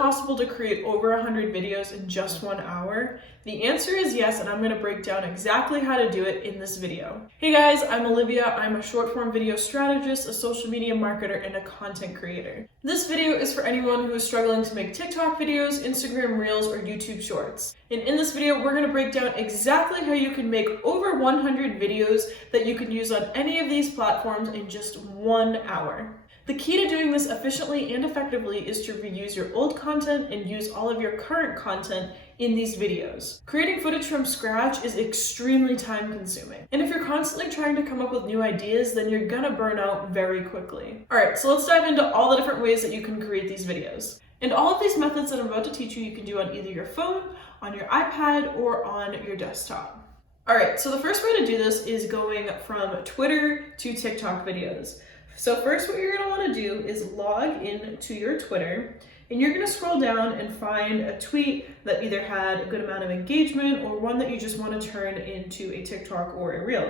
possible to create over 100 videos in just 1 hour? The answer is yes, and I'm going to break down exactly how to do it in this video. Hey guys, I'm Olivia. I'm a short form video strategist, a social media marketer, and a content creator. This video is for anyone who is struggling to make TikTok videos, Instagram Reels, or YouTube Shorts. And in this video, we're going to break down exactly how you can make over 100 videos that you can use on any of these platforms in just 1 hour. The key to doing this efficiently and effectively is to reuse your old content and use all of your current content in these videos. Creating footage from scratch is extremely time consuming. And if you're constantly trying to come up with new ideas, then you're gonna burn out very quickly. All right, so let's dive into all the different ways that you can create these videos. And all of these methods that I'm about to teach you, you can do on either your phone, on your iPad, or on your desktop. All right, so the first way to do this is going from Twitter to TikTok videos. So first what you're gonna wanna do is log in to your Twitter, and you're gonna scroll down and find a tweet that either had a good amount of engagement or one that you just wanna turn into a TikTok or a Reel.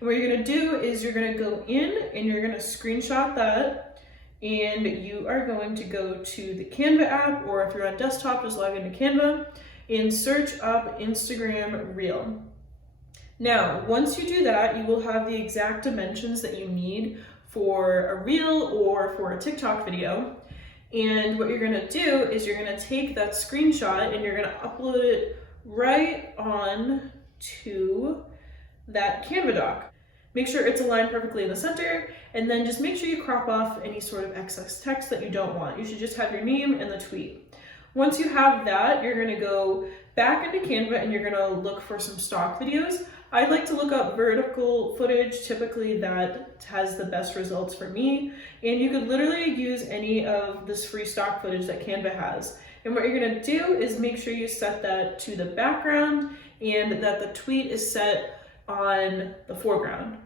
And what you're gonna do is you're gonna go in and you're gonna screenshot that, and you are going to go to the Canva app, or if you're on desktop, just log into Canva and search up Instagram Reel. Now, once you do that, you will have the exact dimensions that you need for a Reel or for a TikTok video. And what you're gonna do is you're gonna take that screenshot and you're gonna upload it right on to that Canva doc. Make sure it's aligned perfectly in the center, and then just make sure you crop off any sort of excess text that you don't want. You should just have your name and the tweet. Once you have that, you're gonna go back into Canva and you're gonna look for some stock videos. I like to look up vertical footage, typically that has the best results for me. And you could literally use any of this free stock footage that Canva has. And what you're gonna do is make sure you set that to the background and that the tweet is set on the foreground.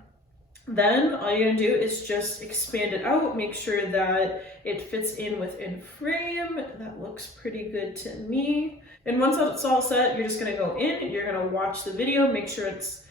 Then all you're gonna do is just expand it out, make sure that it fits in within frame. That looks pretty good to me. And once that's all set, you're just gonna go in, you're gonna watch the video, make sure it's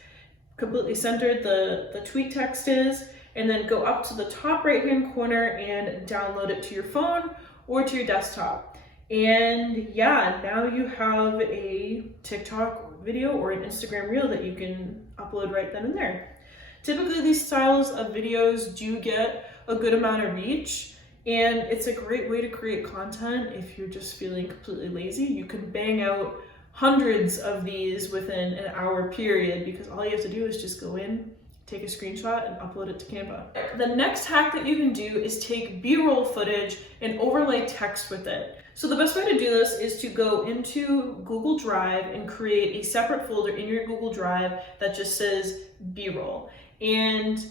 completely centered, the tweet text is, and then go up to the top right-hand corner and download it to your phone or to your desktop. And yeah, now you have a TikTok video or an Instagram Reel that you can upload right then and there. Typically, these styles of videos do get a good amount of reach, and it's a great way to create content if you're just feeling completely lazy. You can bang out hundreds of these within an hour period because all you have to do is just go in, take a screenshot, and upload it to Canva. The next hack that you can do is take B-roll footage and overlay text with it. So the best way to do this is to go into Google Drive and create a separate folder in your Google Drive that just says B-roll. And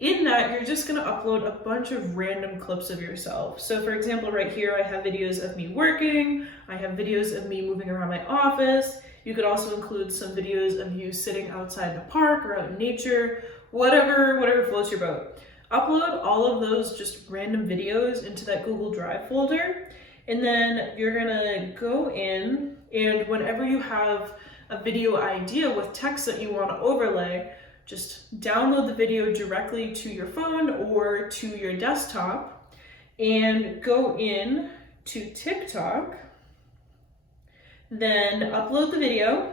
in that, you're just gonna upload a bunch of random clips of yourself. So for example, right here, I have videos of me working, I have videos of me moving around my office. You could also include some videos of you sitting outside the park or out in nature, whatever floats your boat. Upload all of those just random videos into that Google Drive folder. And then you're gonna go in, and whenever you have a video idea with text that you wanna overlay, just download the video directly to your phone or to your desktop and go in to TikTok, then upload the video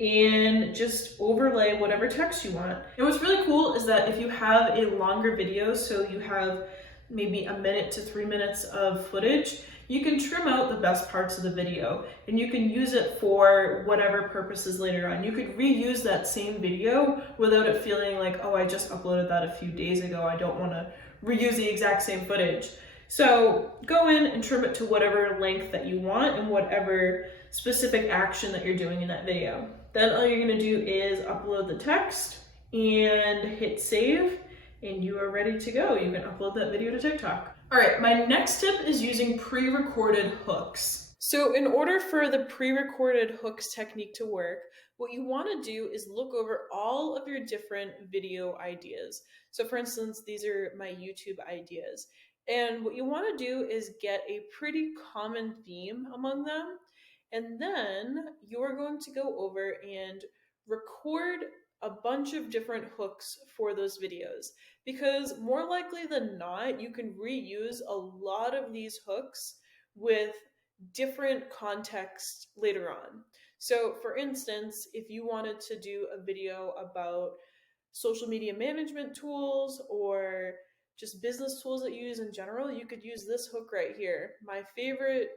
and just overlay whatever text you want. And what's really cool is that if you have a longer video, so you have maybe 1 minute to 3 minutes of footage, you can trim out the best parts of the video and you can use it for whatever purposes later on. You could reuse that same video without it feeling like, oh, I just uploaded that a few days ago. I don't want to reuse the exact same footage. So go in and trim it to whatever length that you want and whatever specific action that you're doing in that video. Then all you're going to do is upload the text and hit save, and you are ready to go. You can upload that video to TikTok. All right, my next tip is using pre-recorded hooks. So in order for the pre-recorded hooks technique to work, what you want to do is look over all of your different video ideas. So for instance, these are my YouTube ideas. And what you want to do is get a pretty common theme among them. And then you're going to go over and record a bunch of different hooks for those videos, because more likely than not, you can reuse a lot of these hooks with different context later on. So for instance, if you wanted to do a video about social media management tools or just business tools that you use in general, you could use this hook right here. My favorite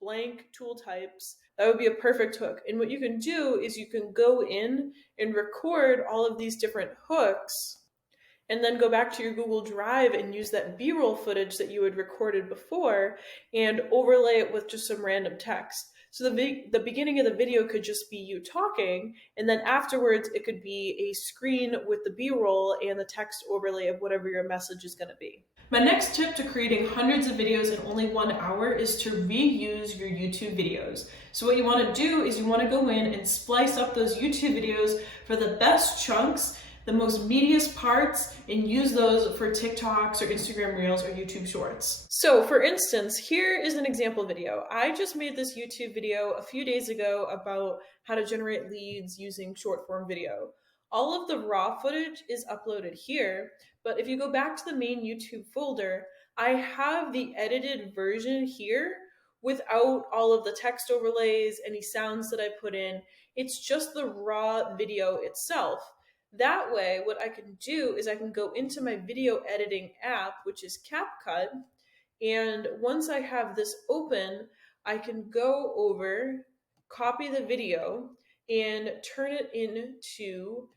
blank tool types. That would be a perfect hook. And what you can do is you can go in and record all of these different hooks and then go back to your Google Drive and use that B-roll footage that you had recorded before and overlay it with just some random text. So the beginning of the video could just be you talking, and then afterwards it could be a screen with the B-roll and the text overlay of whatever your message is going to be. My next tip to creating hundreds of videos in only 1 hour is to reuse your YouTube videos. So what you want to do is you want to go in and splice up those YouTube videos for the best chunks, the most meatiest parts, and use those for TikToks or Instagram Reels or YouTube Shorts. So for instance, here is an example video. I just made this YouTube video a few days ago about how to generate leads using short form video. All of the raw footage is uploaded here, but if you go back to the main YouTube folder, I have the edited version here without all of the text overlays, any sounds that I put in. It's just the raw video itself. That way, what I can do is I can go into my video editing app, which is CapCut, and once I have this open, I can go over, copy the video, and turn it into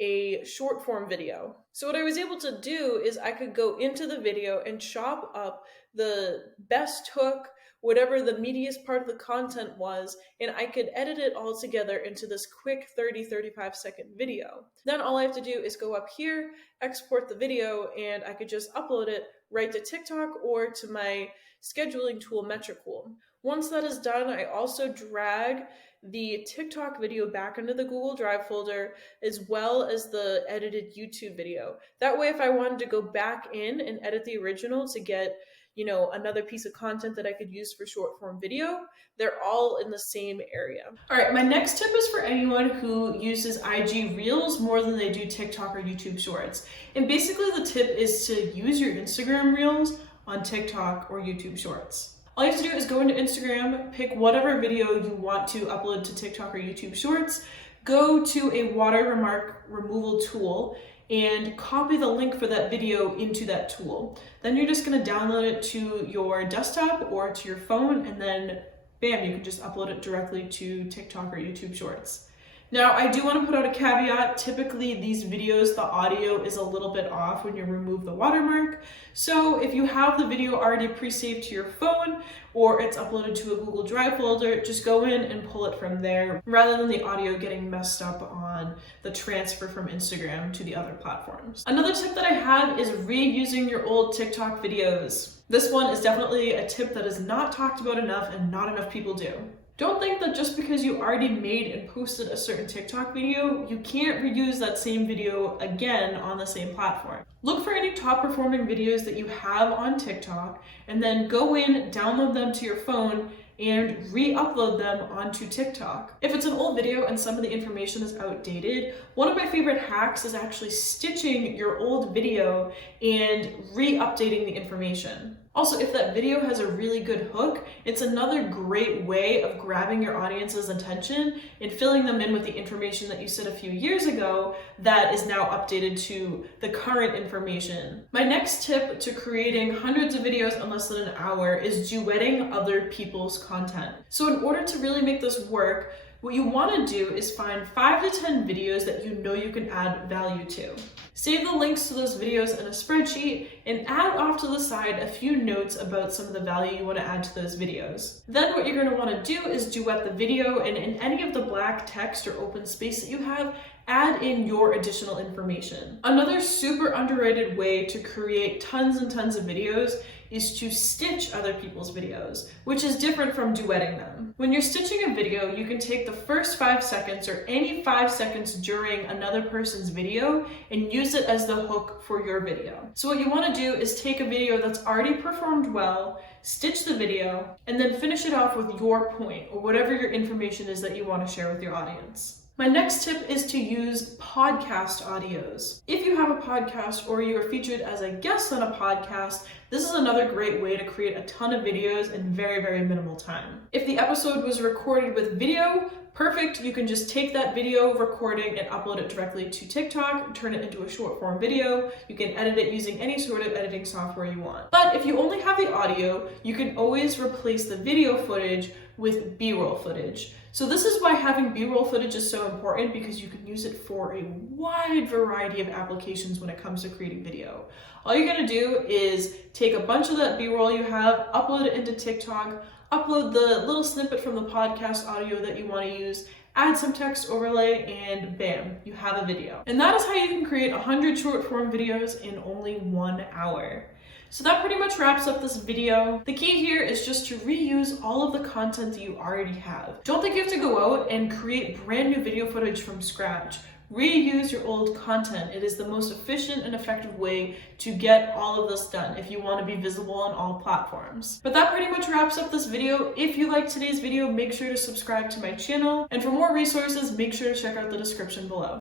a short form video. So what I was able to do is I could go into the video and chop up the best hook, whatever the meatiest part of the content was, and I could edit it all together into this quick 30-35 second video. Then all I have to do is go up here, export the video, and I could just upload it right to TikTok or to my scheduling tool, METRICOOL. Once that is done, I also drag the TikTok video back into the Google Drive folder as well as the edited YouTube video. That way, if I wanted to go back in and edit the original to get another piece of content that I could use for short form video, they're all in the same area. All right, my next tip is for anyone who uses IG Reels more than they do TikTok or YouTube Shorts. And basically the tip is to use your Instagram Reels on TikTok or YouTube Shorts. All you have to do is go into Instagram, pick whatever video you want to upload to TikTok or YouTube Shorts, go to a watermark removal tool, and copy the link for that video into that tool. Then you're just gonna download it to your desktop or to your phone, and then bam, you can just upload it directly to TikTok or YouTube Shorts. Now, I do want to put out a caveat. Typically, these videos, the audio is a little bit off when you remove the watermark. So if you have the video already pre-saved to your phone or it's uploaded to a Google Drive folder, just go in and pull it from there rather than the audio getting messed up on the transfer from Instagram to the other platforms. Another tip that I have is reusing your old TikTok videos. This one is definitely a tip that is not talked about enough and not enough people do. Don't think that just because you already made and posted a certain TikTok video, you can't reuse that same video again on the same platform. Look for any top performing videos that you have on TikTok and then go in, download them to your phone, and re-upload them onto TikTok. If it's an old video and some of the information is outdated, one of my favorite hacks is actually stitching your old video and re-updating the information. Also, if that video has a really good hook, it's another great way of grabbing your audience's attention and filling them in with the information that you said a few years ago that is now updated to the current information. My next tip to creating hundreds of videos in less than an hour is duetting other people's content. So in order to really make this work, what you want to do is find 5 to 10 videos that you know you can add value to. Save the links to those videos in a spreadsheet and add off to the side a few notes about some of the value you want to add to those videos. Then what you're going to want to do is duet the video, and in any of the black text or open space that you have, add in your additional information. Another super underrated way to create tons and tons of videos is to stitch other people's videos, which is different from duetting them. When you're stitching a video, you can take the first 5 seconds or any 5 seconds during another person's video and use it as the hook for your video. So what you want to do is take a video that's already performed well, stitch the video, and then finish it off with your point or whatever your information is that you want to share with your audience. My next tip is to use podcast audios. If you have a podcast or you are featured as a guest on a podcast, this is another great way to create a ton of videos in very, very minimal time. If the episode was recorded with video, perfect. You can just take that video recording and upload it directly to TikTok, turn it into a short form video. You can edit it using any sort of editing software you want. But if you only have the audio, you can always replace the video footage with B-roll footage. So this is why having B-roll footage is so important, because you can use it for a wide variety of applications when it comes to creating video. All you're gonna do is take a bunch of that B-roll you have, upload it into TikTok, upload the little snippet from the podcast audio that you want to use, add some text overlay, and bam, you have a video. And that is how you can create 100 short form videos in only 1 hour. So that pretty much wraps up this video. The key here is just to reuse all of the content that you already have. Don't think you have to go out and create brand new video footage from scratch. Reuse your old content. It is the most efficient and effective way to get all of this done if you want to be visible on all platforms. But that pretty much wraps up this video. If you liked today's video, make sure to subscribe to my channel. And for more resources, make sure to check out the description below.